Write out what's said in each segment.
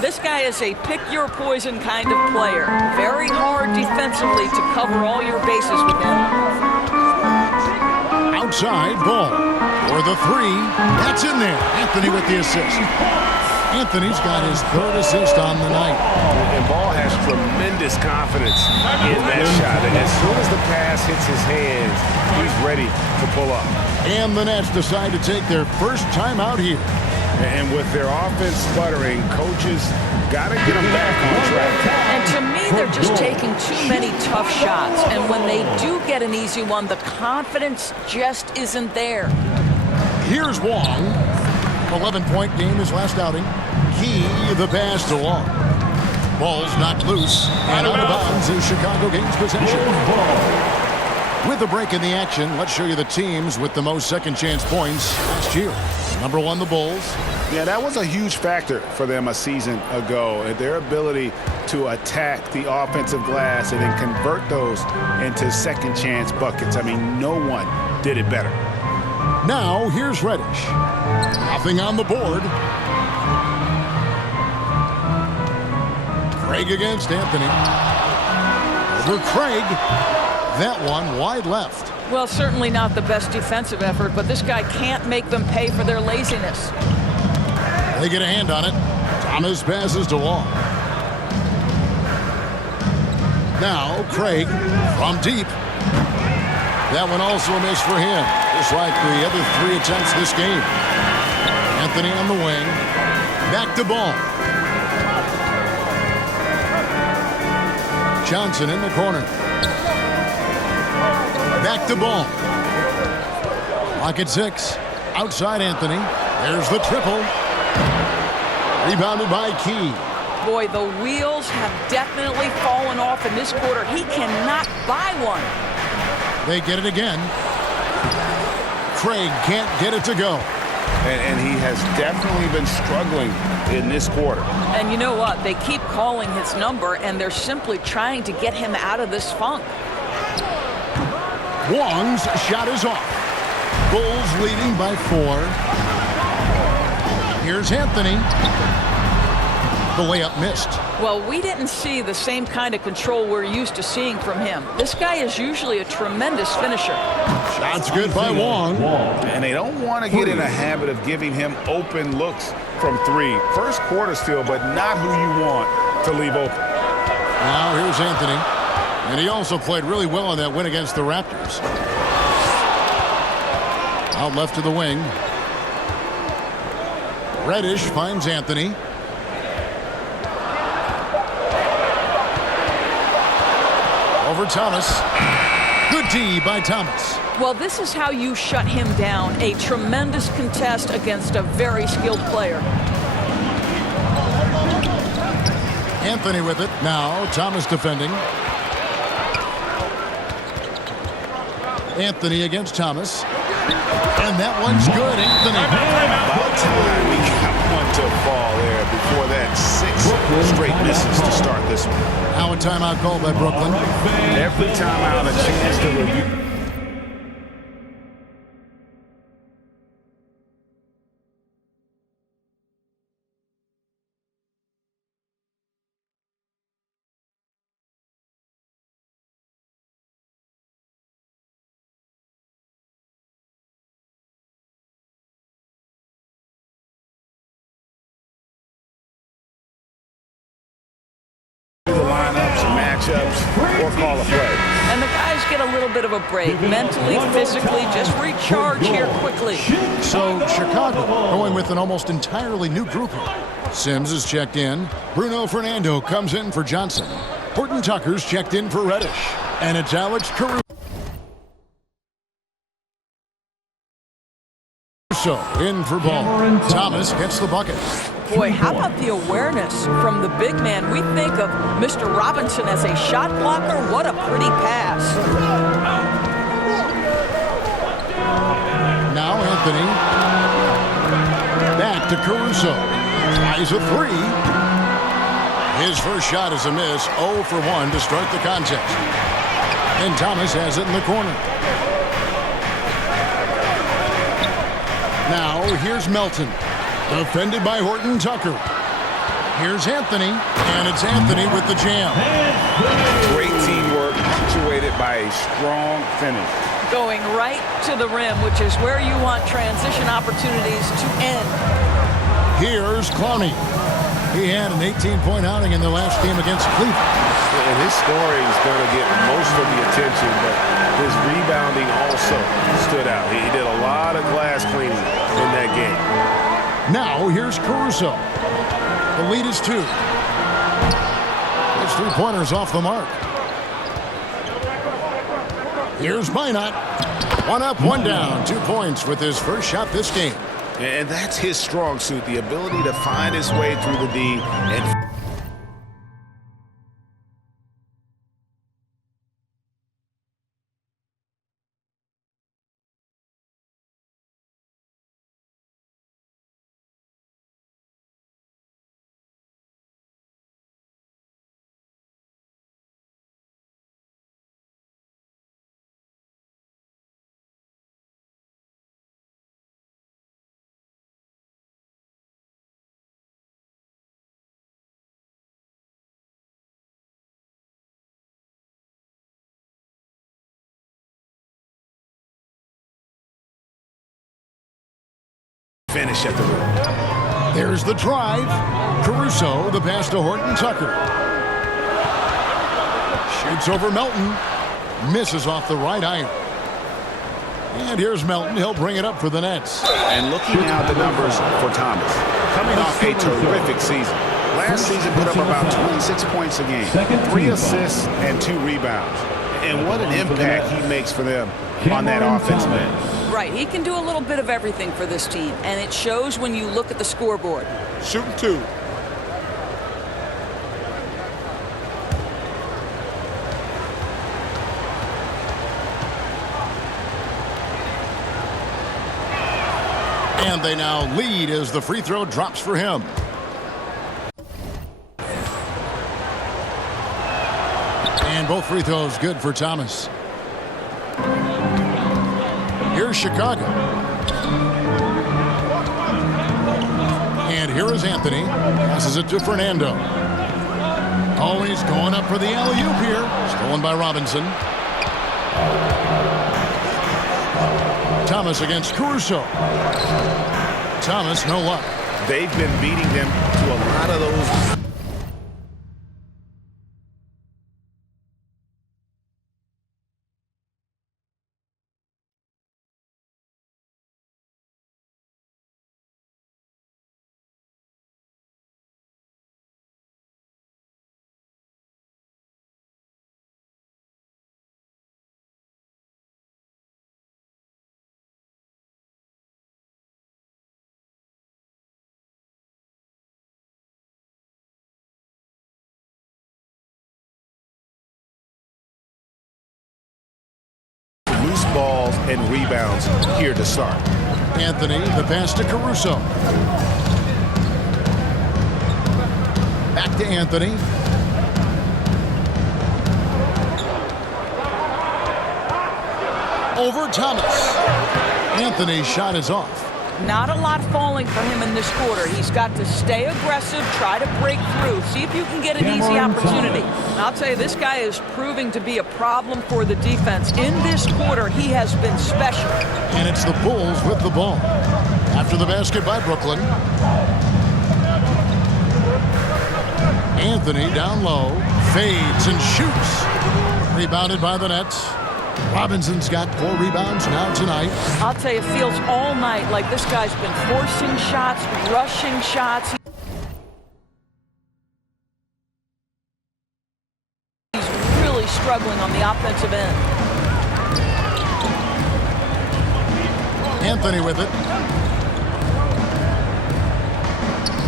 This guy is a pick-your-poison kind of player. Very hard defensively to cover all your bases with him. Outside ball for the three. That's in there. Anthony with the assist. Anthony's got his third assist on the night. And Ball has tremendous confidence in that shot. And as soon as the pass hits his hands, he's ready to pull up. And the Nets decide to take their first time out here. And with their offense sputtering, coaches got to get them back on track. And to me, they're just taking too many tough shots. And when they do get an easy one, the confidence just isn't there. Here's Wong. 11-point game his last outing. Key the pass to Wong. Ball's knocked loose. And out of bounds is Chicago gains possession. With a break in the action, let's show you the teams with the most second chance points last year. Number 1, the Bulls. Yeah, that was a huge factor for them a season ago. Their ability to attack the offensive glass and then convert those into second chance buckets. I mean, no one did it better. Now, here's Reddish. Nothing on the board. Craig against Anthony. Over Craig. That one wide left. Well, certainly not the best defensive effort, but this guy can't make them pay for their laziness. They get a hand on it. Thomas passes to Wong. Now, Craig from deep. That one also a miss for him, just like the other 3 attempts this game. Anthony on the wing. Back to Ball. Johnson in the corner. Back to Ball. Lock at 6. Outside Anthony. There's the triple. Rebounded by Key. Boy, the wheels have definitely fallen off in this quarter. He cannot buy one. They get it again. Craig can't get it to go. And he has definitely been struggling in this quarter. And you know what? They keep calling his number, and they're simply trying to get him out of this funk. Wong's shot is off. Bulls leading by 4. Here's Anthony. The layup missed. Well, we didn't see the same kind of control we're used to seeing from him. This guy is usually a tremendous finisher. Shot's good by Wong. And they don't want to get in a habit of giving him open looks from 3. First quarter still, but not who you want to leave open. Now here's Anthony. And he also played really well on that win against the Raptors. Out left to the wing. Reddish finds Anthony. Over Thomas. Good D by Thomas. Well, this is how you shut him down. A tremendous contest against a very skilled player. Anthony with it. Now Thomas defending. Anthony against Thomas. And that one's good, Anthony. About time we got one to fall there before that 6 straight misses to start this one. Now a timeout called by Brooklyn. Every timeout a chance to review. Or call a play. And the guys get a little bit of a break. Mentally, physically, just recharge here quickly. So Chicago going with an almost entirely new group here. Sims is checked in. Bruno Fernando comes in for Johnson. Horton Tucker's checked in for Reddish. And it's Alex Caruso in for Ball. Thomas gets the bucket. Boy, how about the awareness from the big man? We think of Mr. Robinson as a shot blocker. What a pretty pass. Now Anthony. Back to Caruso. Tries a 3. His first shot is a miss. 0 for 1 to start the contest. And Thomas has it in the corner. Now here's Melton. Defended by Horton Tucker. Here's Anthony, and it's Anthony with the jam. Great teamwork, punctuated by a strong finish. Going right to the rim, which is where you want transition opportunities to end. Here's Clowney. He had an 18-point outing in the last game against Cleveland. And his scoring is going to get most of the attention, but his rebounding also stood out. He did a lot of glass cleaning in that game. Now here's Caruso. The lead is 2. His 3-pointers off the mark. Here's Minot. 1 up, 1 down. 2 points with his first shot this game. And that's his strong suit, the ability to find his way through the D and finish at the rim. There's the drive. Caruso, the pass to Horton Tucker. Shoots over Melton. Misses off the right iron. And here's Melton. He'll bring it up for the Nets. And looking now at the numbers for Thomas. Coming off a terrific season. Last season put up about 26 points a game. 3 assists and 2 rebounds. And what an impact he makes for them on that offensive end. Right, he can do a little bit of everything for this team, and it shows when you look at the scoreboard. Shooting 2. And they now lead as the free throw drops for him. And both free throws good for Thomas. Here's Chicago. And here is Anthony. Passes it to Fernando. Oh, he's going up for the alley-oop here. Stolen by Robinson. Thomas against Caruso. Thomas, no luck. They've been beating them to a lot of those. Loose balls and rebounds here to start. Anthony, the pass to Caruso. Back to Anthony. Over Thomas. Anthony's shot is off. Not a lot falling for him in this quarter. He's got to stay aggressive, try to break through, see if you can get an easy opportunity. And I'll tell you, this guy is proving to be a problem for the defense. In this quarter, he has been special. And it's the Bulls with the ball. After the basket by Brooklyn. Anthony down low, fades and shoots. Rebounded by the Nets. Robinson's got 4 rebounds now tonight. I'll tell you, it feels all night like this guy's been forcing shots, rushing shots. He's really struggling on the offensive end. Anthony with it.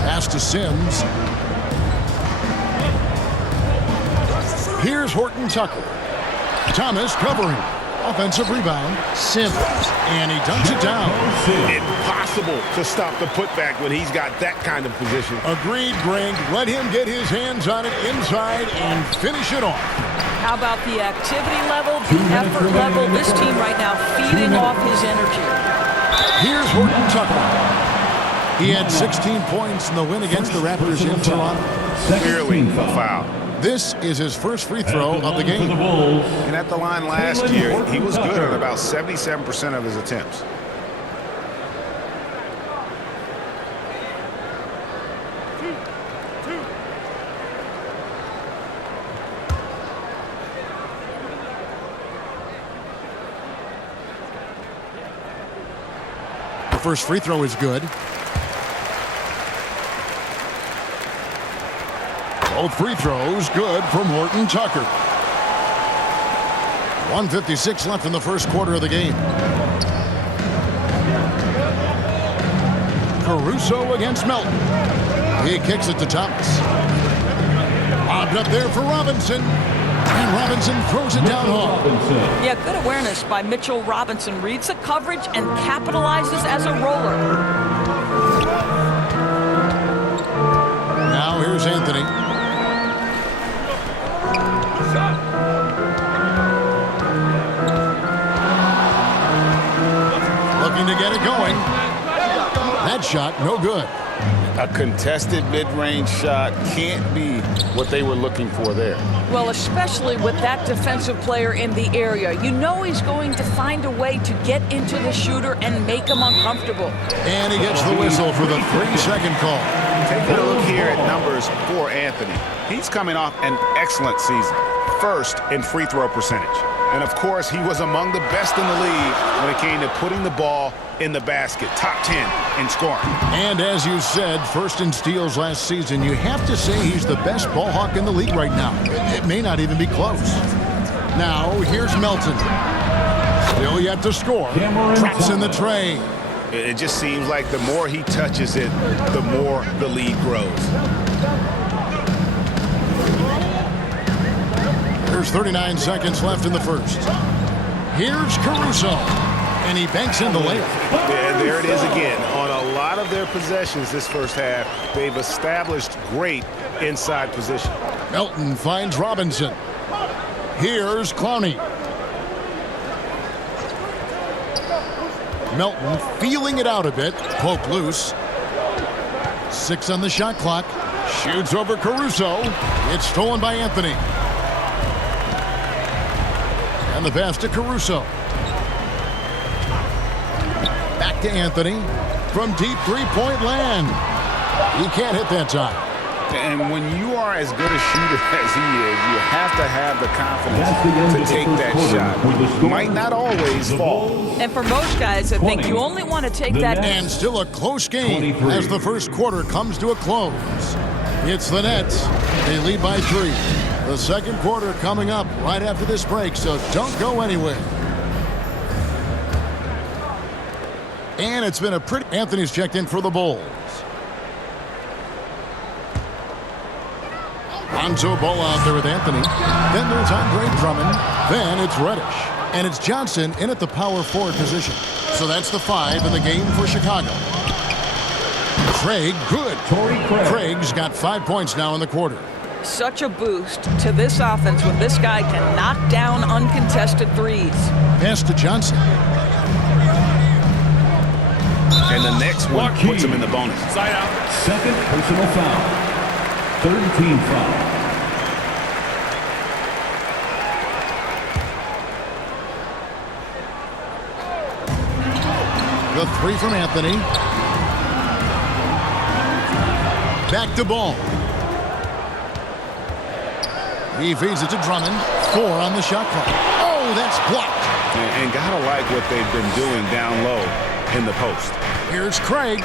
Pass to Sims. Here's Horton Tucker. Thomas covering. Offensive rebound. Sims. And he dunks it down. Impossible to stop the putback when he's got that kind of position. Agreed, Greg. Let him get his hands on it inside and finish it off. How about the activity level, the effort level? This team right now feeding off his energy. Here's Horton Tucker. He had 16 points in the win against the Raptors in Toronto. Clearly a foul. This is his first free throw of the game. And at the line last year, he was good on about 77% of his attempts. The first free throw is good. Both free throws good from Horton Tucker. 1:56 left in the first quarter of the game. Caruso against Melton. He kicks it to Thomas. Lobbed up there for Robinson. And Robinson throws it down hard. Yeah, good awareness by Mitchell Robinson. Reads the coverage and capitalizes as a roller. Now here's Anthony. Looking to get it going. That shot, no good. A contested mid-range shot can't be what they were looking for there. Well, especially with that defensive player in the area. You know he's going to find a way to get into the shooter and make him uncomfortable. And he gets the whistle for the 3-second call. Taking a look here at numbers for Anthony. He's coming off an excellent season. First in free throw percentage. And of course, he was among the best in the league when it came to putting the ball in the basket. Top 10 in scoring. And as you said, first in steals last season. You have to say he's the best ball hawk in the league right now. It may not even be close. Now, here's Melton. Still yet to score. Traps in the tray. It just seems like the more he touches it, the more the lead grows. There's 39 seconds left in the first. Here's Caruso. And he banks in the layup. Yeah, there it is again. On a lot of their possessions this first half, they've established great inside position. Melton finds Robinson. Here's Clowney. Melton feeling it out a bit. Poke loose. 6 on the shot clock. Shoots over Caruso. It's stolen by Anthony. And the pass to Caruso. Back to Anthony. From deep three-point land. He can't hit that time. And when you are as good a shooter as he is, you have to have the confidence to take that shot. Might not always fall. And for most guys, I think you only want to take that. And still a close game as the first quarter comes to a close. It's the Nets. They lead by 3. The second quarter coming up right after this break, so don't go anywhere. And it's been a pretty... Anthony's checked in for the Bulls. Lonzo Ball out there with Anthony. Then there's Andre Drummond. Then it's Reddish. And it's Johnson in at the power forward position. So that's the 5 in the game for Chicago. Craig, good. Craig's got 5 points now in the quarter. Such a boost to this offense when this guy can knock down uncontested threes. Pass to Johnson. And the next one puts him in the bonus. Side out. Second personal foul. Third team foul. The 3 from Anthony. Back to Ball. He feeds it to Drummond. 4 on the shot clock. Oh, that's blocked. And gotta like what they've been doing down low in the post. Here's Craig.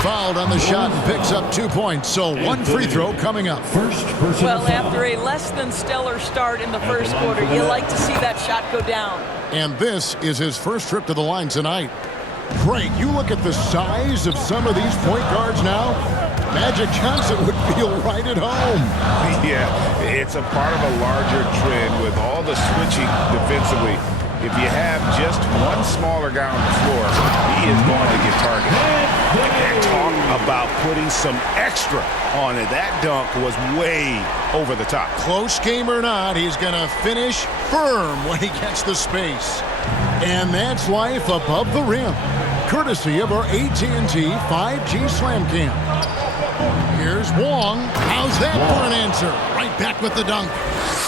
Fouled on the shot and picks up 2 points. So 1 free throw coming up. First personal Well, foul. after a less than stellar start in the first quarter, you like to see that shot go down. And this is his first trip to the line tonight. Craig, you look at the size of some of these point guards now. Magic Johnson would feel right at home. Yeah, it's a part of a larger trend with all the switching defensively. If you have just one smaller guy on the floor, he is going to get targeted. And talk about putting some extra on it. That dunk was way over the top. Close game or not, he's going to finish firm when he gets the space. And that's life above the rim, courtesy of our AT&T 5G Slam Cam. Here's Wong. How's that for an answer? Right back with the dunk.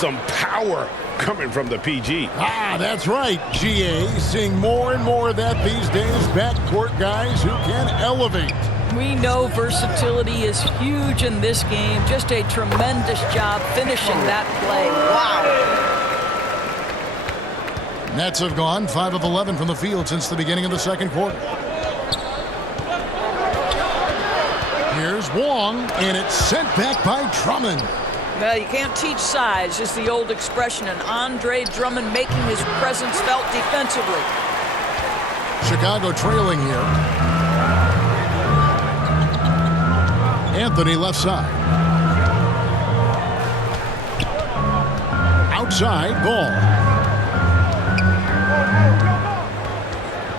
Some power coming from the PG. Ah, that's right, GA. Seeing more and more of that these days. Backcourt guys who can elevate. We know versatility is huge in this game. Just a tremendous job finishing that play. Wow. Nets have gone 5 of 11 from the field since the beginning of the second quarter. Here's Wong, and it's sent back by Drummond. Well, you can't teach size, is the old expression, and Andre Drummond making his presence felt defensively. Chicago trailing here. Anthony left side. Outside, Ball.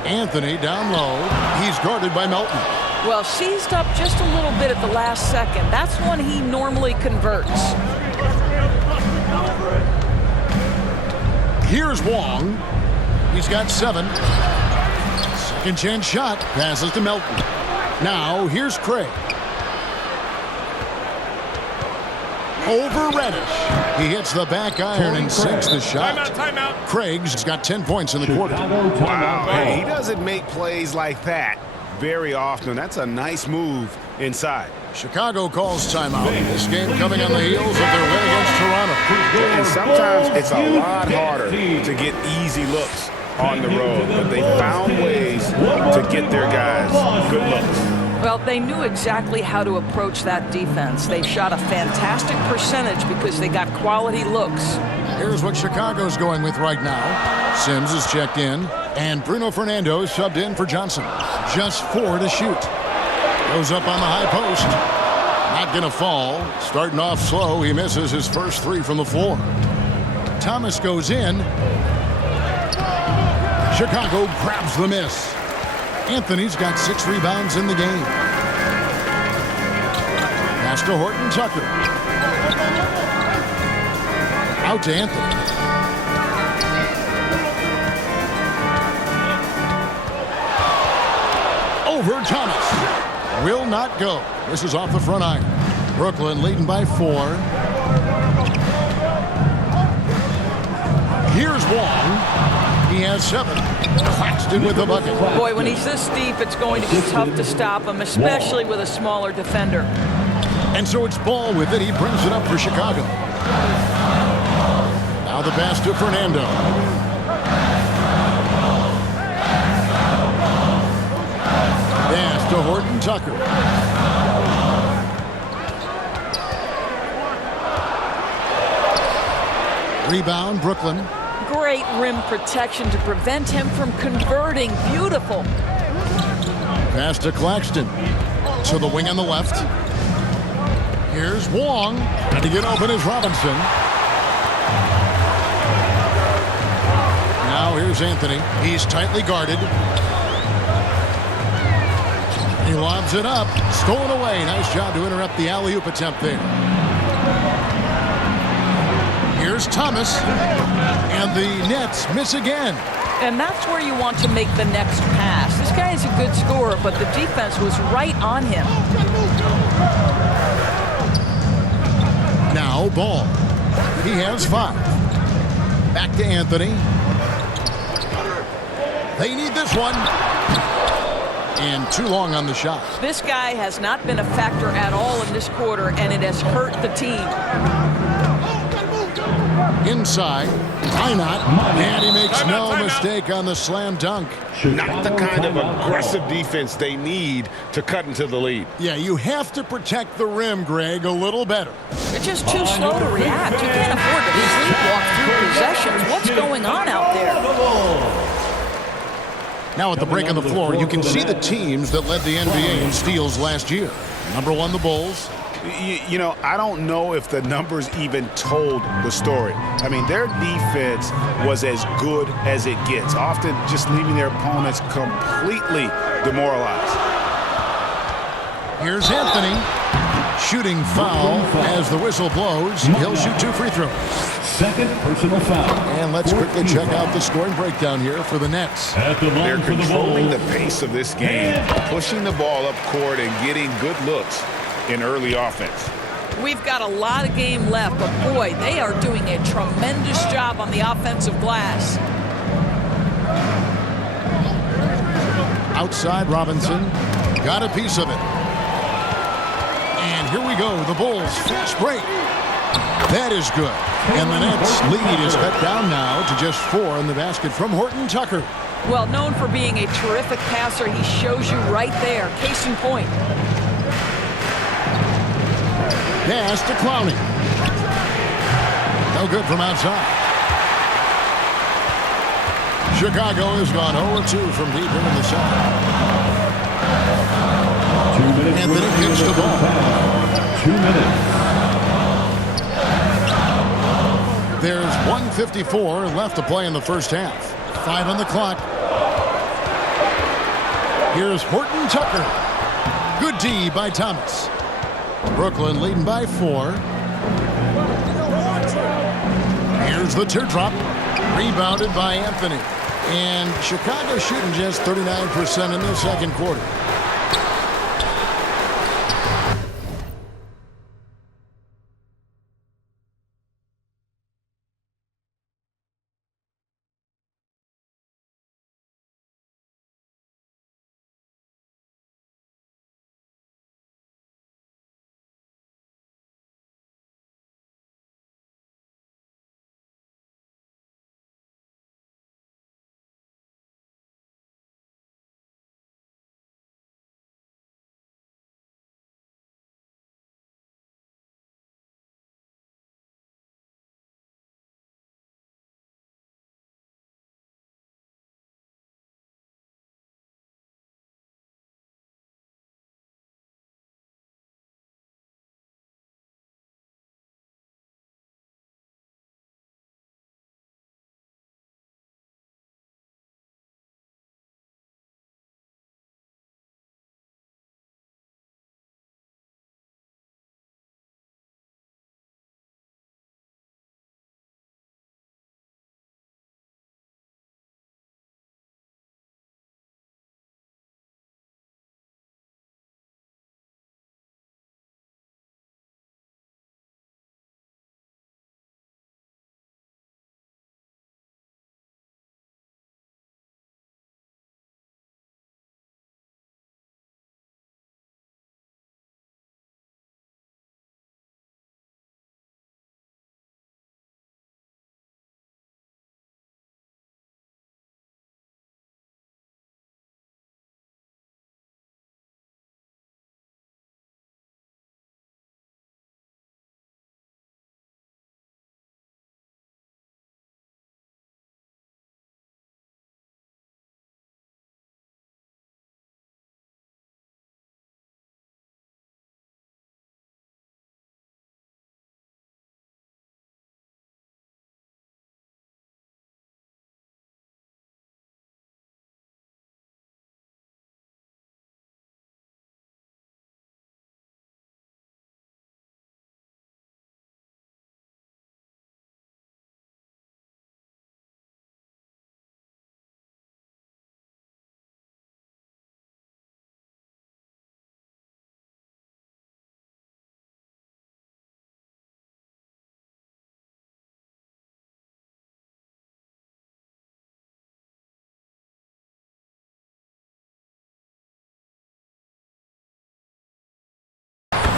Anthony down low. He's guarded by Melton. Well, seized up just a little bit at the last second. That's when he normally converts. Here's Wong. He's got 7. Second chance shot. Passes to Melton. Now, here's Craig. Over Reddish. He hits the back iron and sinks the shot. Timeout. Craig's got 10 points in the quarter. Wow, hey, he doesn't make plays like that very often. That's a nice move inside. Chicago calls timeout. This game coming on the heels of their win against Toronto. And sometimes it's a lot harder to get easy looks on the road, but they found ways to get their guys good looks. Well, they knew exactly how to approach that defense. They shot a fantastic percentage because they got quality looks. Here's what Chicago's going with right now. Sims is checked in, and Bruno Fernando subbed in for Johnson. Just 4 to shoot. Goes up on the high post. Not going to fall. Starting off slow, he misses his first 3 from the floor. Thomas goes in. Chicago grabs the miss. Anthony's got 6 rebounds in the game. Pass to Horton Tucker. Out to Anthony. Over Thomas. Will not go. This is off the front iron. Brooklyn leading by 4. Here's Wong. He has 7. Claxton with the bucket. Boy, when he's this deep, it's going to be tough to stop him, especially with a smaller defender. And so it's Ball with it. He brings it up for Chicago. Now the pass to Fernando. Pass to Horton Tucker. Rebound, Brooklyn. Great rim protection to prevent him from converting. Beautiful. Pass to Claxton. To the wing on the left. Here's Wong. And to get open is Robinson. Now here's Anthony. He's tightly guarded. He lobs it up. Stolen away. Nice job to interrupt the alley-oop attempt there. Here's Thomas. And the Nets miss again. And that's where you want to make the next pass. This guy is a good scorer, but the defense was right on him. Now Ball. He has 5. Back to Anthony. They need this one. And too long on the shot. This guy has not been a factor at all in this quarter, and it has hurt the team. Inside, why not? And he makes no mistake on the slam dunk. Not the kind of aggressive defense they need to cut into the lead. Yeah, you have to protect the rim, Greg, a little better. You're just too slow to react. You can't afford to sleepwalk through possessions. What's going on out there? Now at the break on the floor, you can see the teams that led the NBA in steals last year. Number 1, the Bulls. You know, I don't know if the numbers even told the story. I mean, their defense was as good as it gets, often just leaving their opponents completely demoralized. Here's Anthony. Shooting foul as the whistle blows. He'll shoot 2 free throws. Second personal foul. And let's quickly check out the scoring breakdown here for the Nets. At the They're line for the controlling the Bulls. pace of this game, pushing the ball up court and getting good looks in early offense. We've got a lot of game left, but boy, they are doing a tremendous job on the offensive glass. Outside Robinson. Got a piece of it. And here we go. The Bulls fast break. That is good. And the Nets lead is cut down now to just 4 in the basket from Horton Tucker. Well, known for being a terrific passer, he shows you right there. Case in point. Pass to Clowney. No good from outside. Chicago has gone 0-2 from deep in the second. 2 minutes. Anthony gets the ball. 2 minutes. There's 1:54 left to play in the first half. 5 on the clock. Here's Horton Tucker. Good D by Thomas. Brooklyn leading by 4. Here's the teardrop. Rebounded by Anthony. And Chicago shooting just 39% in the second quarter.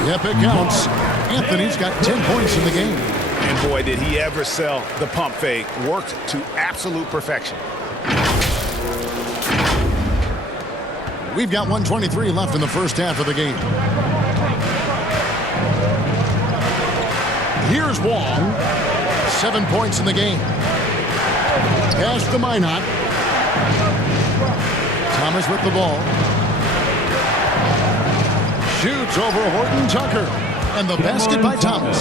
Yep, it counts. Anthony's got 10 points in the game. And boy, did he ever sell the pump fake. Worked to absolute perfection. We've got 1:23 left in the first half of the game. Here's Wong. 7 points in the game. Pass to Minot. Thomas with the ball. Shoots over Horton Tucker. And the basket by Thomas.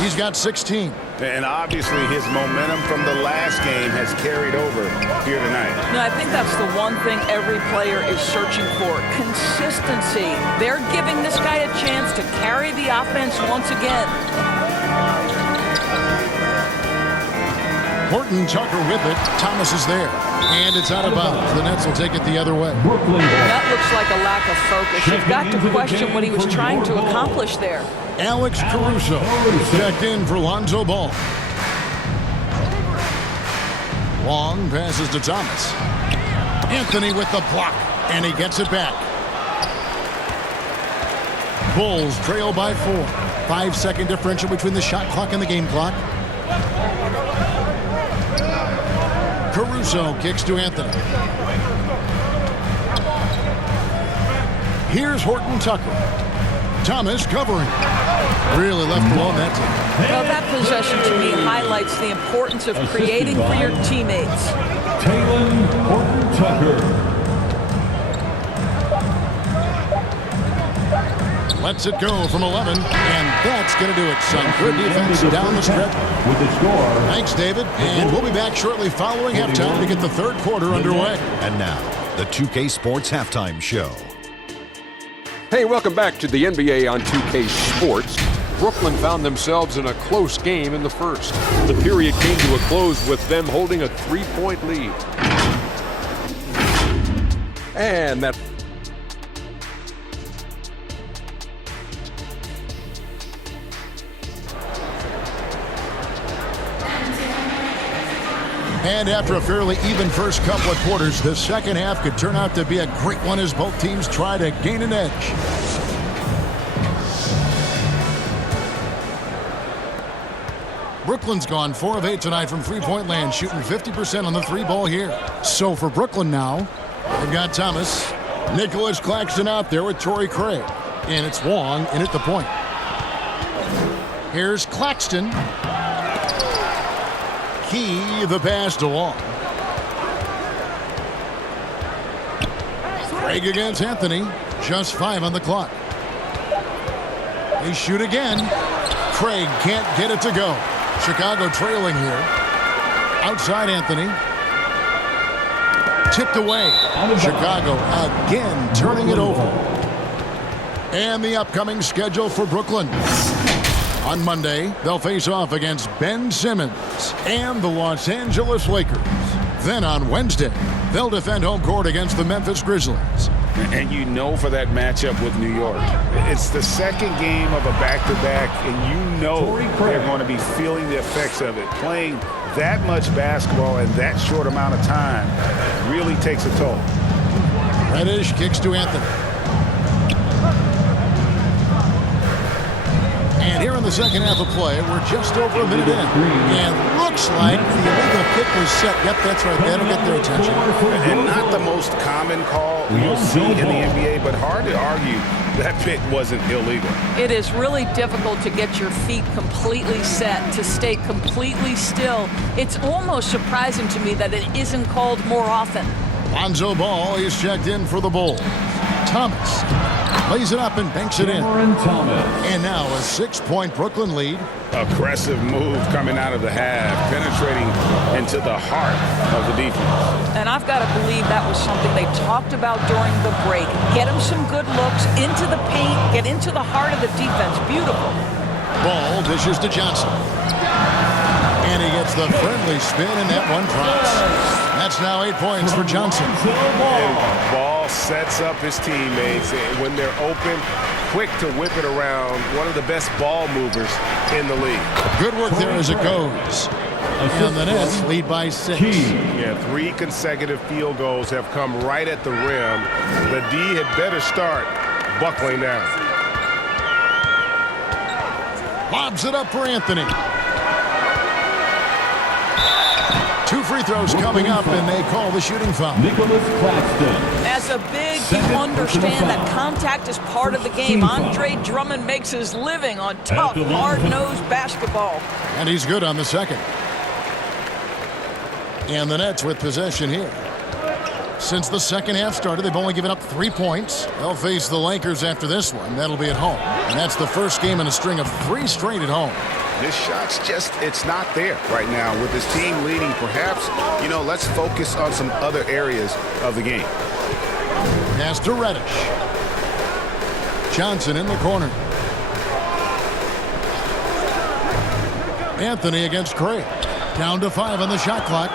He's got 16. And obviously his momentum from the last game has carried over here tonight. No, I think that's the one thing every player is searching for. Consistency. They're giving this guy a chance to carry the offense once again. Horton Tucker with it. Thomas is there. And it's out of bounds. The Nets will take it the other way. That looks like a lack of focus. You've got to question what he was trying to accomplish there. Alex Caruso checked in for Lonzo Ball. Long passes to Thomas. Anthony with the block, and he gets it back. Bulls trail by 4. 5-second differential between the shot clock and the game clock. Caruso kicks to Anthony. Here's Horton Tucker. Thomas covering. Really left alone that time. Well, that possession to me highlights the importance of creating for your teammates. Taylor Horton Tucker. Lets it go from 11, and that's going to do it. Some good defense down the stretch. With the score. Thanks, David. And we'll be back shortly following halftime to get the third quarter underway. And now, the 2K Sports Halftime Show. Hey, welcome back to the NBA on 2K Sports. Brooklyn found themselves in a close game in the first. The period came to a close with them holding a 3-point lead. And that And after a fairly even first couple of quarters, the second half could turn out to be a great one as both teams try to gain an edge. Brooklyn's gone 4 of 8 tonight from three-point land, shooting 50% on the three ball here. So for Brooklyn now, they've got Thomas, Nicholas Claxton out there with Torrey Craig. And it's Wong in at the point. Here's Claxton. Key the pass to Wong. Craig against Anthony. Just 5 on the clock. They shoot again. Craig can't get it to go. Chicago trailing here. Outside Anthony. Tipped away. Chicago again turning it over. And the upcoming schedule for Brooklyn. On Monday, they'll face off against Ben Simmons and the Los Angeles Lakers. Then on Wednesday, they'll defend home court against the Memphis Grizzlies. And you know for that matchup with New York, it's the second game of a back-to-back, and you know they're going to be feeling the effects of it. Playing that much basketball in that short amount of time really takes a toll. Reddish kicks to Anthony. And here in the second half of play, we're just over a minute in. And looks like the illegal kick was set. Yep, that's right. That'll get their attention. And not the most common call you'll see in the NBA, but hard to argue that pick wasn't illegal. It is really difficult to get your feet completely set, to stay completely still. It's almost surprising to me that it isn't called more often. Lonzo Ball is checked in for the Bulls. Thomas lays it up and banks it in. And now a 6-point Brooklyn lead. Aggressive move coming out of the half, penetrating into the heart of the defense. And I've got to believe that was something they talked about during the break. Get him some good looks into the paint, get into the heart of the defense. Beautiful. Ball dishes to Johnson. And he gets the friendly spin, and that one drops. That's now 8 points for Johnson. And Ball sets up his teammates when they're open, quick to whip it around. One of the best ball movers in the league. Good work there as it goes. And the Nets lead by 6. Yeah, 3 consecutive field goals have come right at the rim. The D had better start buckling down. Lobs it up for Anthony. 2 free throws coming up, and they call the shooting foul. Nicholas Claxton. As a big, you understand that contact is part of the game. Andre Drummond makes his living on tough, hard-nosed basketball. And he's good on the second. And the Nets with possession here. Since the second half started, they've only given up 3 points. They'll face the Lakers after this one. That'll be at home. And that's the first game in a string of 3 straight at home. His shot's just, it's not there right now. With his team leading, perhaps, let's focus on some other areas of the game. Pass to Reddish. Johnson in the corner. Anthony against Craig. Down to 5 on the shot clock.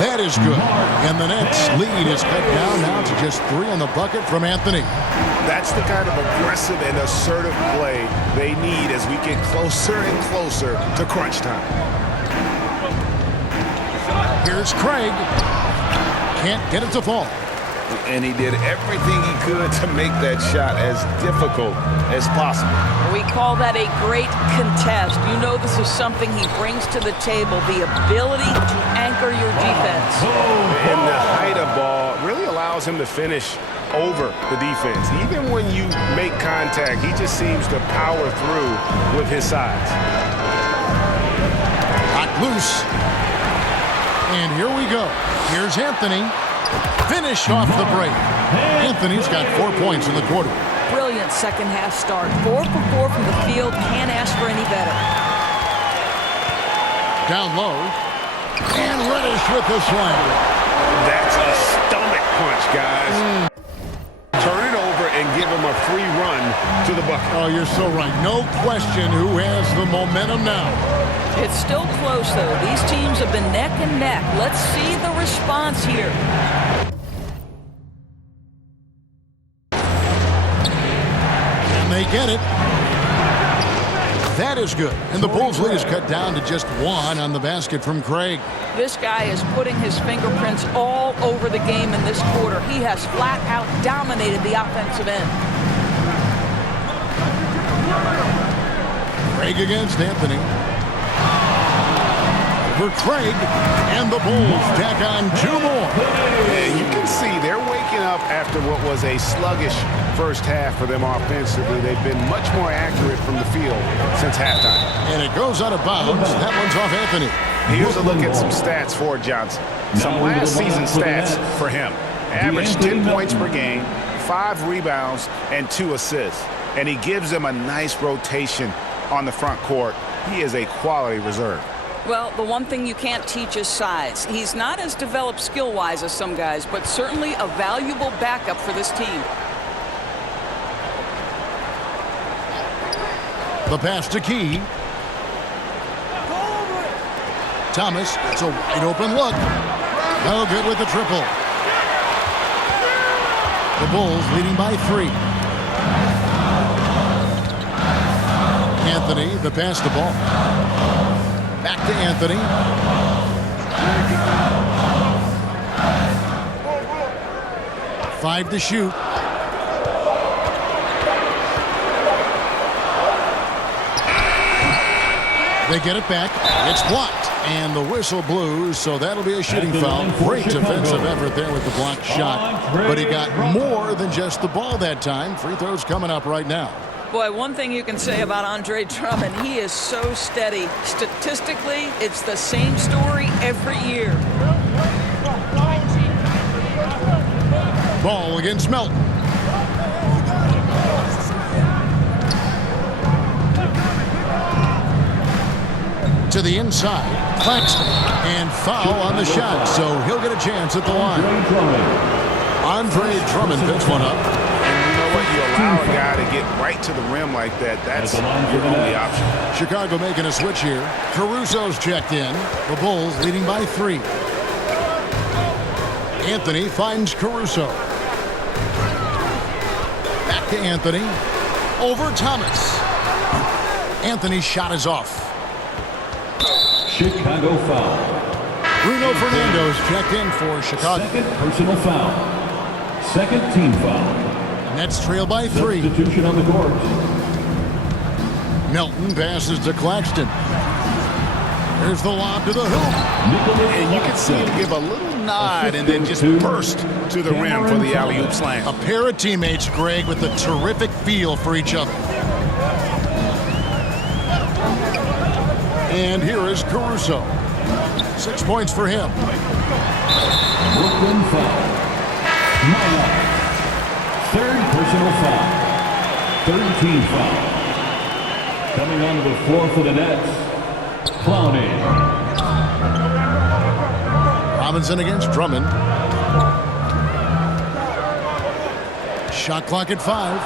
That is good. And the Nets lead is cut down now to just 3 on the bucket from Anthony. That's the kind of aggressive and assertive play they need as we get closer and closer to crunch time. Here's Craig. Can't get it to fall. And he did everything he could to make that shot as difficult as possible. We call that a great contest. You know this is something he brings to the table, the ability to anchor your defense. And the height of ball really allows him to finish over the defense. Even when you make contact, he just seems to power through with his size. Hot loose. And here we go. Here's Anthony. Finished off the break. Anthony's got 4 points in the quarter. Brilliant second half start. 4 for 4 from the field. Can't ask for any better. Down low. And Reddish with the slam. That's a stomach punch, guys. Turn it over and give him a free run to the bucket. Oh, you're so right. No question who has the momentum now. It's still close, though. These teams have been neck and neck. Let's see the response here. And they get it. That is good. And the Bulls lead is cut down to just 1 on the basket from Craig. This guy is putting his fingerprints all over the game in this quarter. He has flat out dominated the offensive end. Craig against Anthony. For Craig, and the Bulls tack on 2 more. And you can see they're waking up after what was a sluggish first half for them offensively. They've been much more accurate from the field since halftime. And it goes out of bounds. That one's off Anthony. Here's a look at some stats for Johnson. Some last season stats for him. Averaged 10 points per game, 5 rebounds, and 2 assists. And he gives them a nice rotation on the front court. He is a quality reserve. Well, the one thing you can't teach is size. He's not as developed skill-wise as some guys, but certainly a valuable backup for this team. The pass to Key. Thomas, it's a wide open look. No good with the triple. The Bulls leading by 3. Anthony, the pass to ball. Back to Anthony. Five to shoot. They get it back. It's blocked. And the whistle blew, so that'll be a shooting foul. Great defensive effort there with the blocked shot. But he got more than just the ball that time. Free throws coming up right now. Boy, one thing you can say about Andre Drummond, he is so steady. Statistically, it's the same story every year. Ball against Melton. To the inside. Claxton. And foul on the shot, so he'll get a chance at the line. Andre Drummond picks one up. You allow a guy to get right to the rim like that, that's your only option. Chicago making a switch here. Caruso's checked in. The Bulls leading by 3. Anthony finds Caruso. Back to Anthony. Over Thomas. Anthony's shot is off. Chicago foul. Bruno Fernando's checked in for Chicago. Second personal foul. Second team foul. Nets trail by 3. Substitution on the court. Melton passes to Claxton. There's the lob to the hoop. And you can see him give a little nod and then just burst to the rim for the alley-oop slam. A pair of teammates, Greg, with a terrific feel for each other. And here is Caruso. 6 points for him. Brooklyn foul. MyLeague. Third personal foul. Third team foul. Coming onto the floor for the Nets, Clowney. Robinson against Drummond. Shot clock at 5.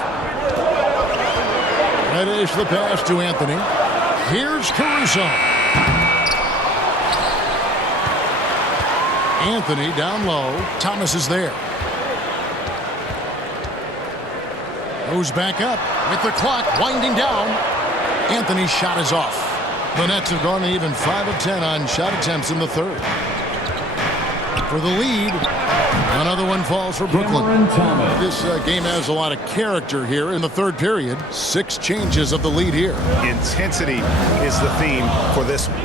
Reddish the pass to Anthony. Here's Caruso. Anthony down low. Thomas is there. Goes back up with the clock winding down. Anthony's shot is off. The Nets have gone to even 5 of 10 on shot attempts in the third. For the lead, another one falls for Brooklyn. This game has a lot of character here in the third period. 6 changes of the lead here. Intensity is the theme for this one.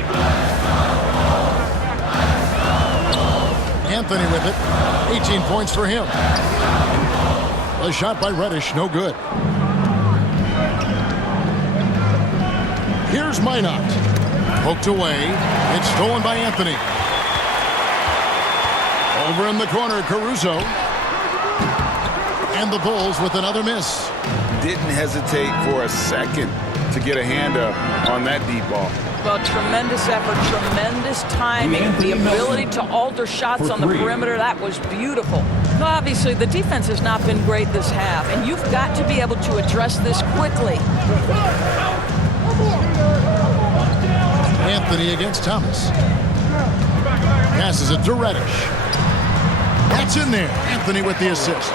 Anthony with it. 18 points for him. A shot by Reddish, no good. Here's Minot. Poked away. It's stolen by Anthony. Over in the corner, Caruso. And the Bulls with another miss. Didn't hesitate for a second to get a hand up on that deep ball. Well, tremendous effort, tremendous timing, the ability to alter shots on the perimeter. That was beautiful. Well, obviously, the defense has not been great this half, and you've got to be able to address this quickly. Anthony against Thomas. Passes it to Reddish. That's in there. Anthony with the assist.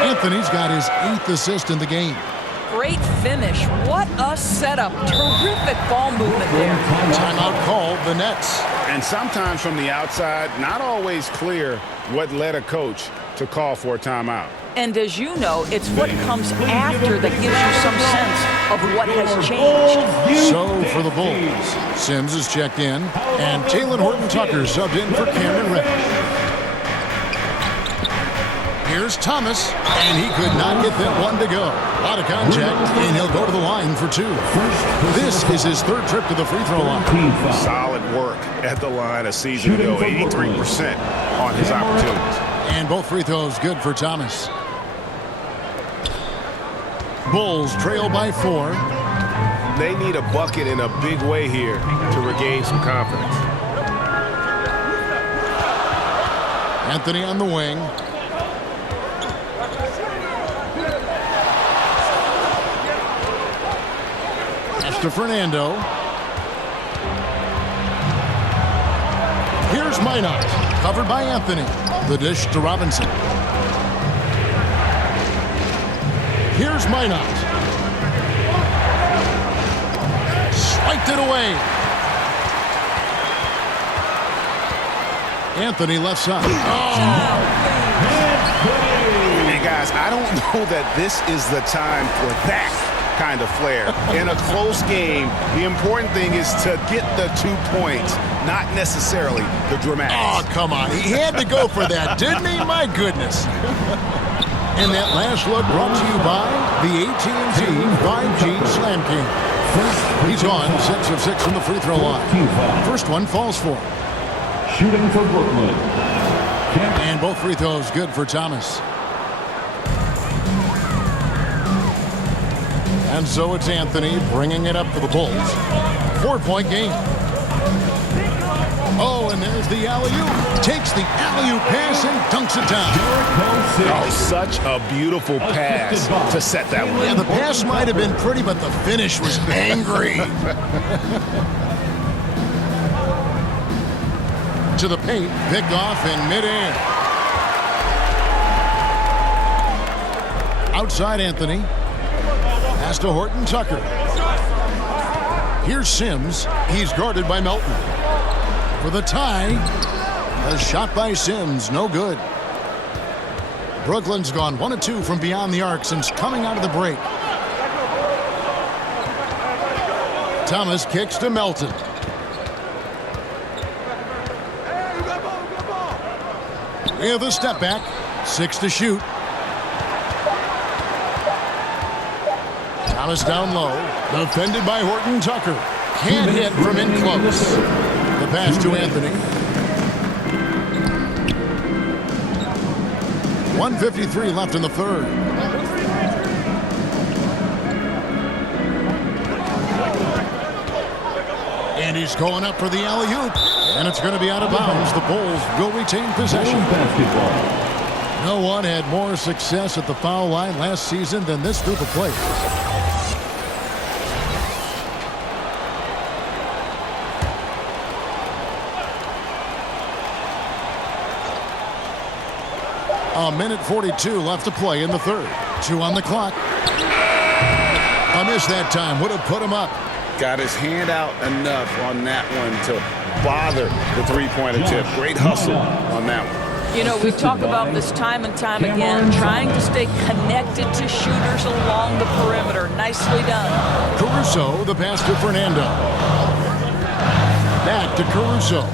Anthony's got his 8th assist in the game. Great finish. What a setup. Terrific ball movement there. Timeout called, the Nets. And sometimes from the outside, not always clear what led a coach to call for a timeout. And as you know, it's what comes after that gives you some sense of what has changed. So for the Bulls, Sims is checked in, and Taylor Horton-Tucker subbed in for Cameron Reddish. Here's Thomas, and he could not get that one to go. A lot of contact, and he'll go to the line for 2. This is his 3rd trip to the free throw line. Solid work at the line a season ago, 83% on his opportunities. And both free throws good for Thomas. Bulls trail by 4. They need a bucket in a big way here to regain some confidence. Anthony on the wing. To Fernando. Here's Minot, covered by Anthony. The dish to Robinson. Here's Minot. Swiped it away. Anthony left side. And guys, I don't know that this is the time for that kind of flair. In a close game, the important thing is to get the 2 points, not necessarily the dramatics. Oh, come on. He had to go for that, didn't he? My goodness. And that last look brought to you by the AT&T 5G Slam King. He's on 6 of 6 from the free throw line. First one falls for. Shooting for Brooklyn. And both free throws good for Thomas. And so it's Anthony bringing it up for the Bulls. 4-point game. Oh, and there's the alley-oop. Takes the alley-oop pass and dunks it down. Oh, such a beautiful pass to set that one. Yeah, the pass might have been pretty, but the finish was angry. To the paint, picked off in midair. Outside Anthony. Pass to Horton-Tucker. Here's Sims. He's guarded by Melton. For the tie. A shot by Sims. No good. Brooklyn's gone 1 of 2 from beyond the arc since coming out of the break. Thomas kicks to Melton. With a step back. 6 to shoot. Thomas down low. Defended by Horton-Tucker. Can't hit from in close. The pass to Anthony. 1:53 left in the third. And he's going up for the alley-oop. And it's going to be out of bounds. The Bulls will retain possession. Basketball. No one had more success at the foul line last season than this group of players. A minute 42 left to play in the third. 2 on the clock. A miss that time. Would have put him up. Got his hand out enough on that one to bother the three-point attempt. Great hustle on that one. You know, we talk about this time and time again, trying to stay connected to shooters along the perimeter. Nicely done. Caruso, the pass to Fernando. Back to Caruso.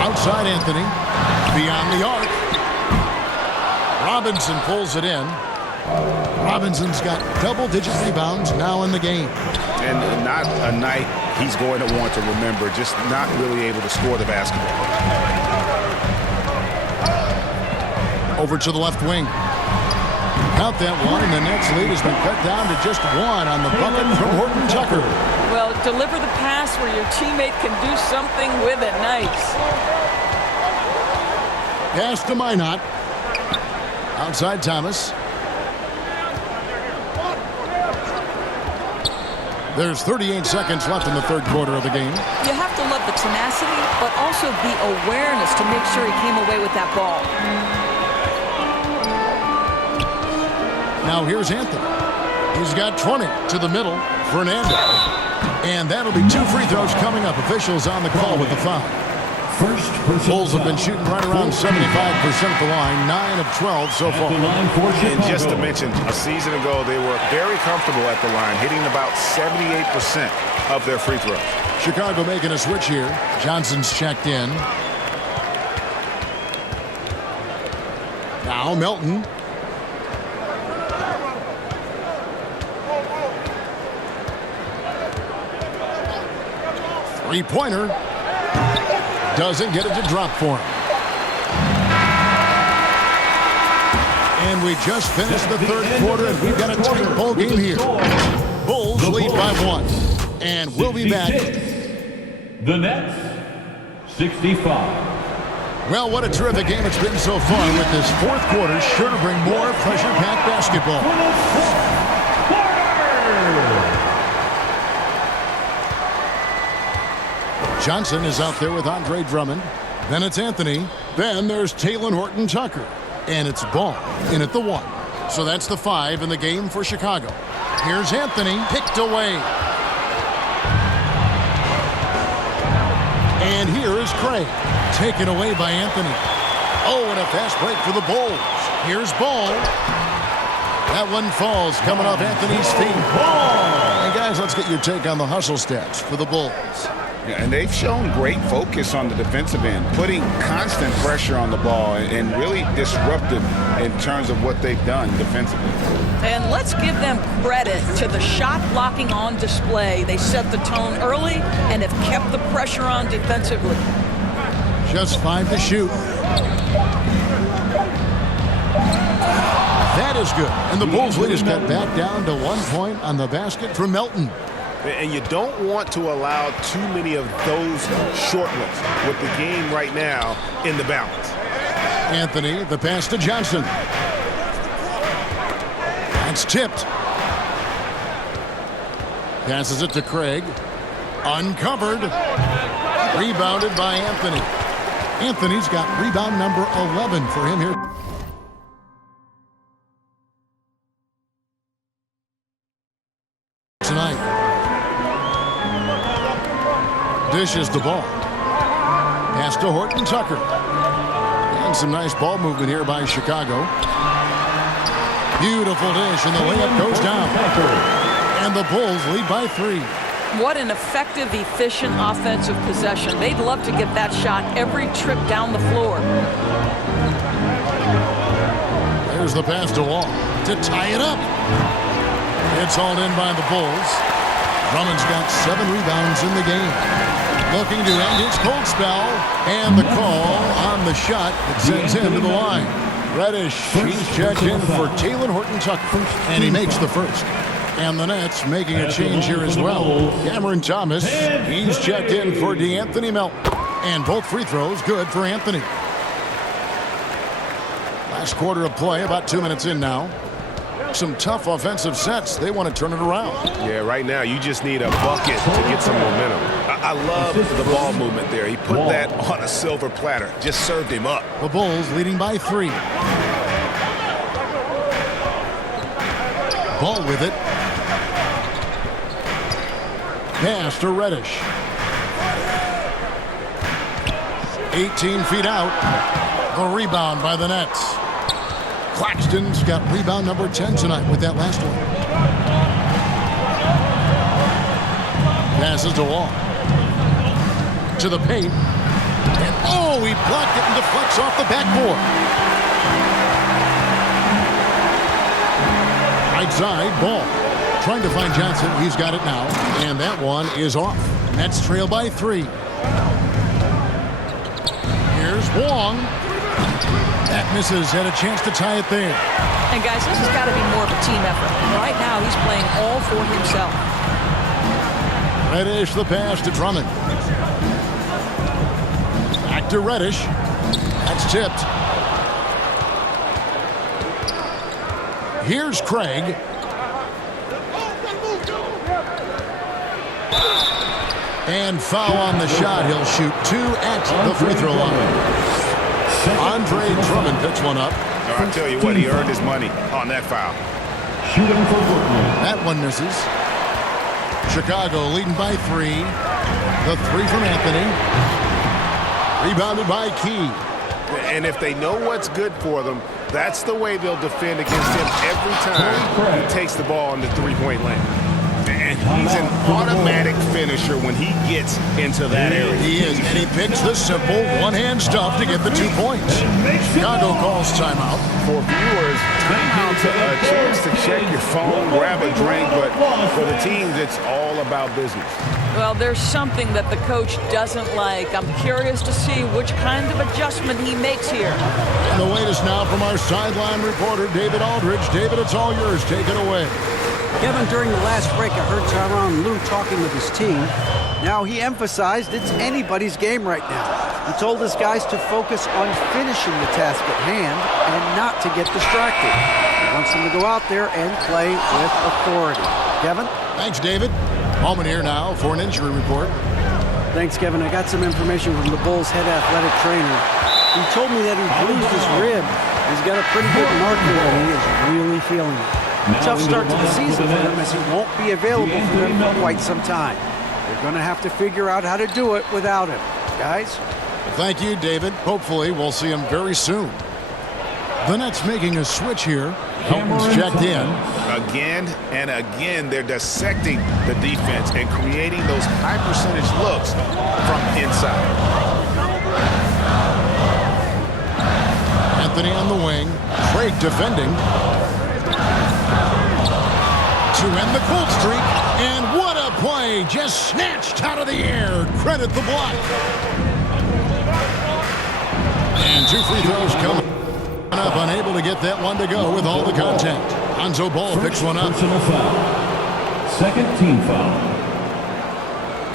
Outside Anthony. Beyond the arc. Robinson pulls it in. Robinson's got double-digit rebounds now in the game. And not a night he's going to want to remember, just not really able to score the basketball. Over to the left wing. Count that one, and the Nets lead has been cut down to just 1 on the bucket from Horton Tucker. Well, deliver the pass where your teammate can do something with it. Nice. Pass to Minot. Outside Thomas. There's 38 seconds left in the third quarter of the game. You have to love the tenacity, but also the awareness to make sure he came away with that ball. Now here's Anthony. He's got 20 to the middle. Fernando. And that'll be 2 free throws coming up. Officials on the call with the foul. Bulls have been shooting right around 75% at the line, 9 of 12 so far. And just to mention, a season ago, they were very comfortable at the line, hitting about 78% of their free throws. Chicago making a switch here. Johnson's checked in. Now Melton. Three-pointer. Doesn't get it to drop for him. And we just finished the third quarter, and we've got a tight ball game here. Bulls lead by 1. And we'll be back. The Nets, 65. Well, what a terrific game it's been so far with this fourth quarter. Sure to bring more pressure-packed basketball. Johnson is out there with Andre Drummond. Then it's Anthony. Then there's Talen Horton Tucker. And it's Ball in at the 1. So that's the 5 in the game for Chicago. Here's Anthony, picked away. And here is Craig, taken away by Anthony. Oh, and a fast break for the Bulls. Here's Ball. That one falls, coming off Anthony's feet. And guys, let's get your take on the hustle stats for the Bulls. And they've shown great focus on the defensive end, putting constant pressure on the ball and really disruptive in terms of what they've done defensively. And let's give them credit to the shot blocking on display. They set the tone early and have kept the pressure on defensively. Just 5 to shoot. That is good. And the Bulls lead is cut back down to 1 point on the basket from Melton. And you don't want to allow too many of those short ones with the game right now in the balance. Anthony, the pass to Johnson. It's tipped. Passes it to Craig. Uncovered. Rebounded by Anthony. Anthony's got rebound number 11 for him here tonight. Dishes the ball. Pass to Horton Tucker. And some nice ball movement here by Chicago. Beautiful dish, and the layup goes down. And the Bulls lead by 3. What an effective, efficient offensive possession. They'd love to get that shot every trip down the floor. There's the pass to Wall to tie it up. It's hauled in by the Bulls. Drummond's got 7 rebounds in the game. Looking to end his cold spell. And the call on the shot that sends him to the line. Reddish, he's checked in for Talen Horton Tucker. And he makes the first. And the Nets making a change here as well. Cameron Thomas, he's checked in for DeAnthony Melton. And both free throws good for Anthony. Last quarter of play, about 2 minutes in now. Some tough offensive sets. They want to turn it around. Yeah, right now you just need a bucket to get some momentum. I love the ball movement there. He put that on a silver platter. Just served him up. The Bulls leading by 3. Ball with it. Pass to Reddish. 18 feet out. The rebound by the Nets. Claxton's got rebound number 10 tonight with that last one. Passes to Wall. To the paint. And oh, he blocked it and deflects off the backboard. Right side, Ball. Trying to find Johnson. He's got it now. And that one is off. Nets trail by 3. Here's Wong. That misses. Had a chance to tie it there. And guys, this has got to be more of a team effort. Right now, he's playing all for himself. Reddish, the pass to Drummond. Back to Reddish. That's tipped. Here's Craig. And foul on the shot. He'll shoot 2 at the free throw line. Andre Drummond picks one up. I'll tell you what, he earned his money on that foul. Shooting for Brooklyn. That one misses. Chicago leading by 3. The 3 from Anthony. Rebounded by Key. And if they know what's good for them, that's the way they'll defend against him every time he takes the ball in the three-point lane. And he's an automatic finisher when he gets into that area. He is, and he picks the simple one-hand stuff to get the 2 points. Chicago calls timeout. For viewers, timeout's a chance to check your phone, grab a drink, but for the teams, it's all about business. Well, there's something that the coach doesn't like. I'm curious to see which kind of adjustment he makes here. And the latest now from our sideline reporter, David Aldridge. David, it's all yours. Take it away. Kevin, during the last break, I heard Tyronn Lue talking with his team. Now, he emphasized it's anybody's game right now. He told his guys to focus on finishing the task at hand and not to get distracted. He wants them to go out there and play with authority. Kevin? Thanks, David. Moment here now for an injury report. Thanks, Kevin. I got some information from the Bulls' head athletic trainer. He told me that he bruised his rib. He's got a pretty good marker and he is really feeling it. Tough start to the season for them as he won't be available for them for quite some time. They're going to have to figure out how to do it without him. Guys? Thank you, David. Hopefully we'll see him very soon. The Nets making a switch here. Helton's checked in. Again and again, they're dissecting the defense and creating those high percentage looks from inside. Anthony on the wing. Craig defending. To end the cold streak. And what a play. Just snatched out of the air. Credit the block. And 2 free throws coming up. Unable to get that one to go with all the contact. Lonzo Ball picks one up. Personal foul. Second team foul.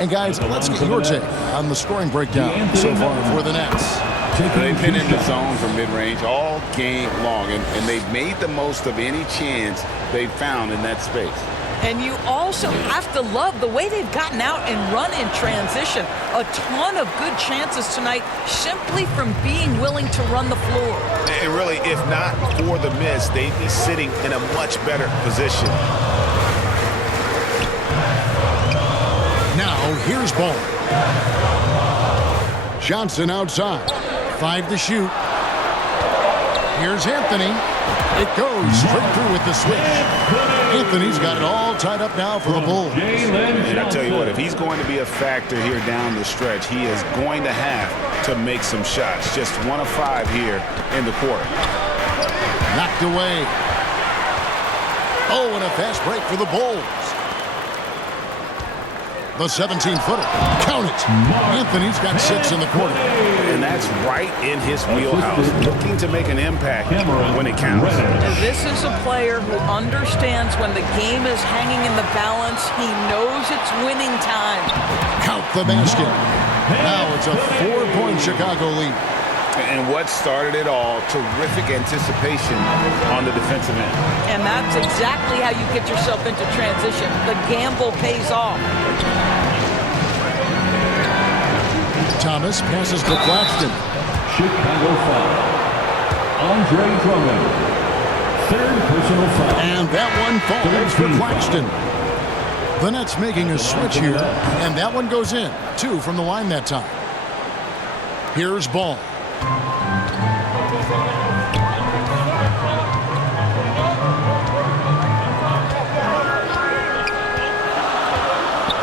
And guys, let's get your take on the scoring breakdown so far for the Nets. They've been in the zone from mid-range all game long, and they've made the most of any chance they've found in that space. And you also have to love the way they've gotten out and run in transition. A ton of good chances tonight simply from being willing to run the floor. And really, if not for the miss, they'd be sitting in a much better position. Now, here's Ball. Johnson outside. 5 to shoot. Here's Anthony. It goes straight through with the switch. Anthony's got it all tied up now for the Bulls. And I tell you what, if he's going to be a factor here down the stretch, he is going to have to make some shots. Just 1 of 5 here in the quarter. Knocked away. Oh, and a fast break for the Bulls. The 17-footer. Count it. Anthony's got 6 in the quarter. and that's right in his wheelhouse, looking to make an impact when it counts. And this is a player who understands when the game is hanging in the balance. He knows it's winning time. Count the basket. Now it's a 4-point Chicago lead. And what started it all, terrific anticipation on the defensive end. And that's exactly how you get yourself into transition. The gamble pays off. Thomas passes to Claxton. Chicago foul. Andre Drummond. Third personal foul. And that one falls for Claxton. The Nets making a switch here, and that one goes in. 2 from the line that time. Here's Ball.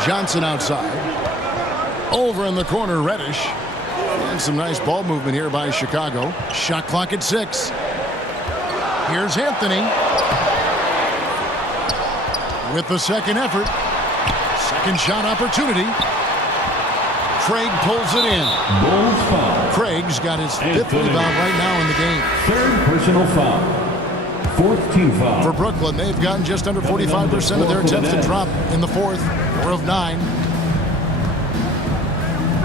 Johnson outside. Over in the corner, Reddish. And some nice ball movement here by Chicago. Shot clock at 6. Here's Anthony. With the second effort. Second shot opportunity. Craig pulls it in. Bulls foul. Craig's got his 5th rebound right now in the game. Third personal foul. 4th team foul. For Brooklyn, they've gotten just under 45% of their attempts to drop in the 4th. 4 of 9.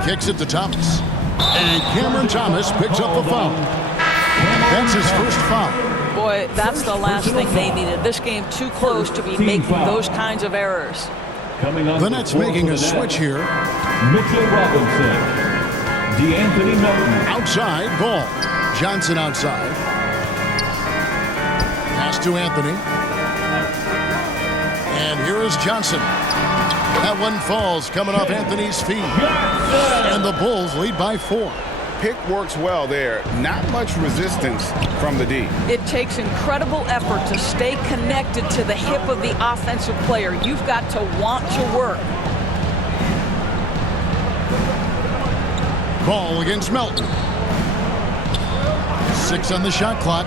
Kicks it to Thomas. And Cameron Thomas picks up the foul. That's his first foul. Boy, that's the last thing they needed. This game too close to be making those kinds of errors. The Nets making a switch here. Mitchell Robinson. DeAnthony Melton. Outside, Ball. Johnson outside. Pass to Anthony. And here is Johnson. That one falls coming off Anthony's feet. And the Bulls lead by 4. Pick works well there. Not much resistance from the D. It takes incredible effort to stay connected to the hip of the offensive player. You've got to want to work. Ball against Melton. 6 on the shot clock.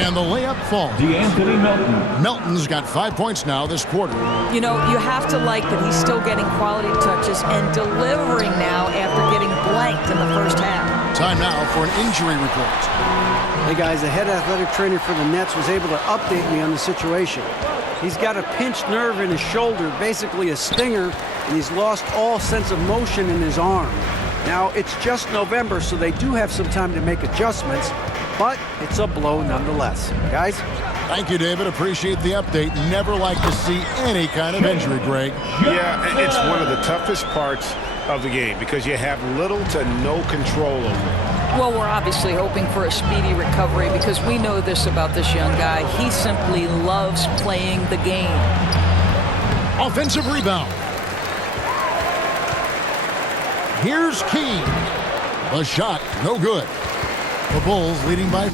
And the layup falls. DeAnthony Melton. Melton's got 5 points now this quarter. You know, you have to like that he's still getting quality touches and delivering now after getting blanked in the first half. Time now for an injury report. Hey guys, the head athletic trainer for the Nets was able to update me on the situation. He's got a pinched nerve in his shoulder, basically a stinger, and he's lost all sense of motion in his arm. Now, it's just November, so they do have some time to make adjustments, but it's a blow nonetheless. Guys? Thank you, David. Appreciate the update. Never like to see any kind of injury, Greg. Yeah, it's one of the toughest parts of the game because you have little to no control over it. Well, we're obviously hoping for a speedy recovery because we know this about this young guy. He simply loves playing the game. Offensive rebound. Here's Key. The shot, no good. The Bulls leading by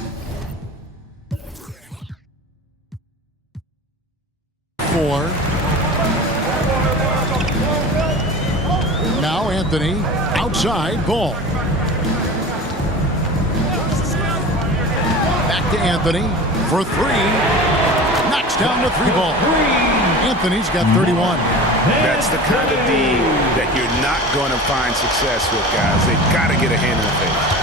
4. Now Anthony outside, Ball. Back to Anthony for 3. Knocks down the 3 ball. Anthony's got 31. That's the kind of D that you're not going to find success with, guys. They've got to get a hand in the face.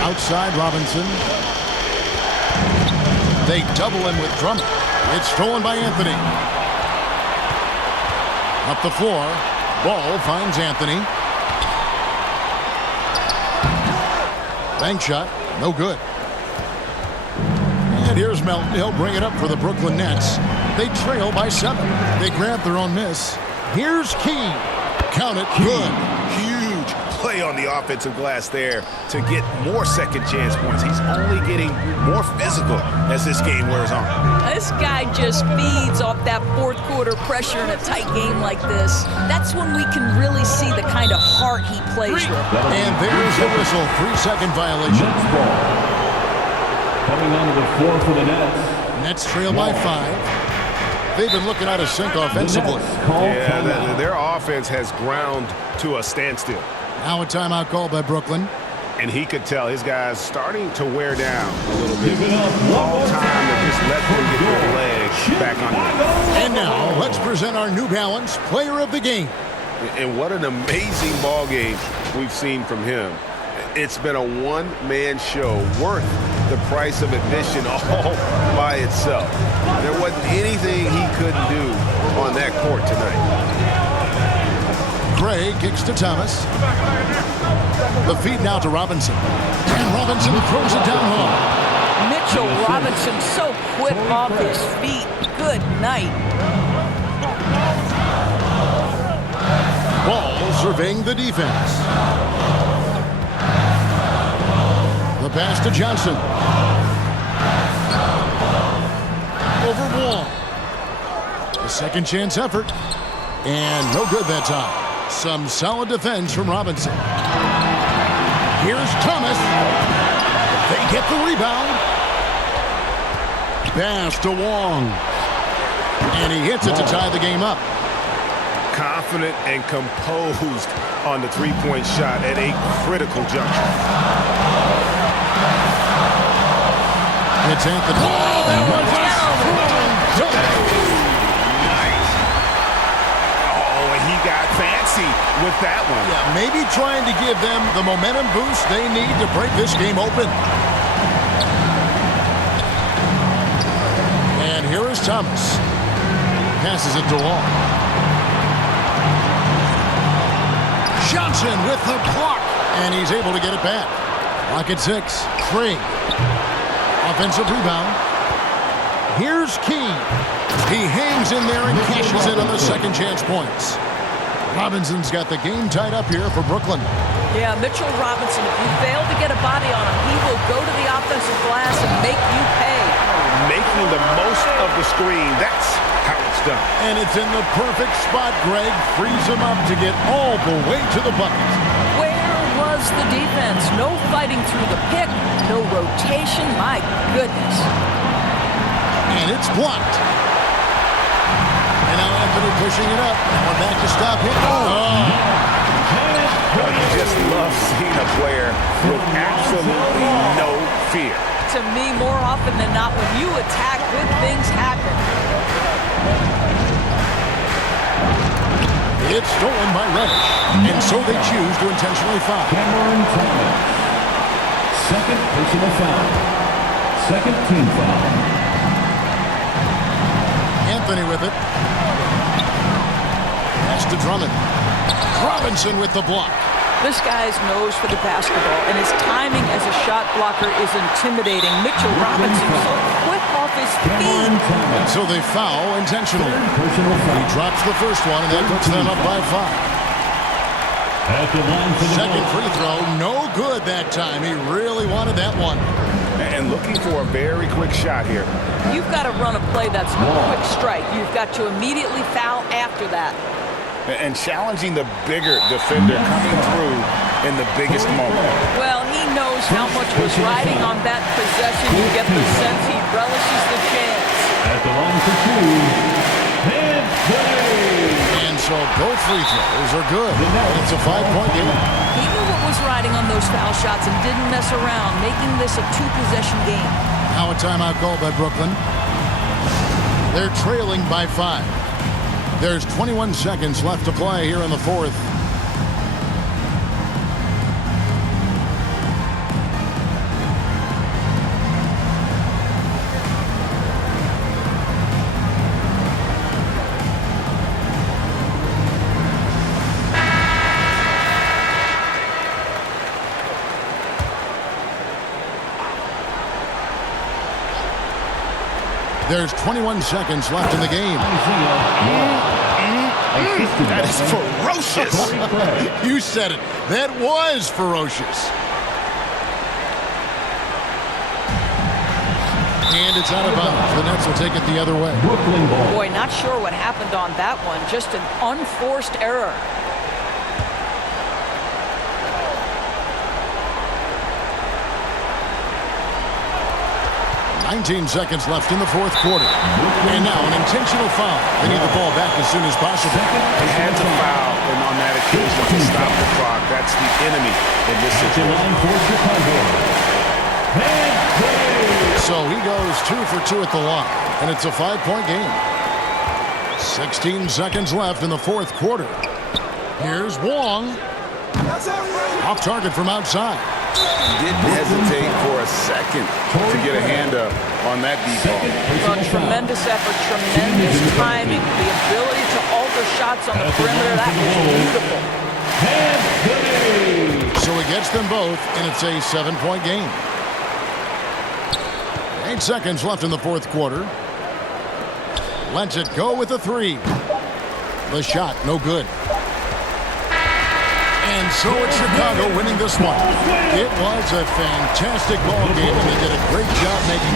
Outside Robinson. They double him with Drummond. It's stolen by Anthony. Up the floor. Ball finds Anthony. Bank shot. No good. And here's Melton. He'll bring it up for the Brooklyn Nets. They trail by 7. They grab their own miss. Here's Key. Count it. Good. Huge play on the offensive glass there to get more second chance points. He's only getting more physical as this game wears on. This guy just feeds off that fourth quarter pressure in a tight game like this. That's when we can really see the kind of heart he plays with. And there's the whistle. 3-second violation. Nets ball. Coming onto the floor for the Nets. Nets trail by 5. They've been looking out of sync offensively. Yeah, their offense has ground to a standstill. Now a timeout called by Brooklyn. And he could tell his guys starting to wear down a little bit. All time to just let them get their legs back on it. And now let's present our New Balance Player of the Game. And what an amazing ball game we've seen from him. It's been a one-man show worth the price of admission all by itself. There wasn't anything he couldn't do on that court tonight. Gray kicks to Thomas. The feed now to Robinson. And Robinson throws it down home. Mitchell Robinson so quick off his feet. Good night. Ball surveying the defense. The pass to Johnson. Over Wall. A second chance effort. And no good that time. Some solid defense from Robinson. Here's Thomas. They get the rebound. Pass to Wong. And he hits it to tie the game up. Confident and composed on the three-point shot at a critical juncture. It's Anthony. Oh, that was a strong Nice. Oh, and he got fancy with that one. Yeah, maybe trying to give them the momentum boost they need to break this game open. And here is Thomas. Passes it to Wall. Johnson with the block. And he's able to get it back. Clock at 6. 3. Offensive rebound. Here's Key. He hangs in there and cashes in on the second chance points. Robinson's got the game tied up here for Brooklyn. Yeah, Mitchell Robinson, if you fail to get a body on him, he will go to the offensive glass and make you pay. Making the most of the screen. That's how it's done. And it's in the perfect spot, Greg. Frees him up to get all the way to the bucket. Where was the defense? No fighting through the pick, no rotation. My goodness. And it's blocked. And now Anthony pushing it up. One back to stop him. You just love seeing a player with absolutely no fear. To me, more often than not, when you attack, good things happen. It's stolen by Reddish. And so they choose to intentionally foul. Cameron Thomas. Second personal foul. Second team foul. Anthony with it. Pass to Drummond. Robinson with the block. This guy's nose for the basketball, and his timing as a shot blocker is intimidating. Mitchell Robinson so quick off his feet. And so they foul intentionally. He drops the first one, and that puts them up by 5. At the line for the Second free throw, no good that time. He really wanted that one. And looking for a very quick shot here. You've got to run a play that's a quick strike. You've got to immediately foul after that. And challenging the bigger defender coming through in the biggest moment. Well, he knows how much was riding on that possession. You get the sense he relishes the chance. At the line for 2. Anthony. And so both free throws are good. It's a 5-point game. He knew what was riding on those foul shots and didn't mess around, making this a 2-possession game. Now a timeout called by Brooklyn. They're trailing by 5. There's 21 seconds left to play here in the fourth. There's 21 seconds left in the game. That is ferocious. You said it. That was ferocious. And it's out of bounds. The Nets will take it the other way. Boy, not sure what happened on that one. Just an unforced error. 19 seconds left in the fourth quarter. And now an intentional foul. They need the ball back as soon as possible. They had to foul, and on that occasion to stop the clock. That's the enemy in this situation. So he goes 2 for 2 at the line, and it's a 5-point game. 16 seconds left in the fourth quarter. Here's Wong. Off target from outside. Didn't hesitate for a second to get a hand up on that deep ball. Well, tremendous effort, tremendous timing. The ability to alter shots on the perimeter, that was beautiful. So he gets them both, and it's a 7-point game. 8 seconds left in the fourth quarter. Lets it go with a three. The shot, no good. And so it's Chicago winning this one. It was a fantastic ball game, and they did a great job making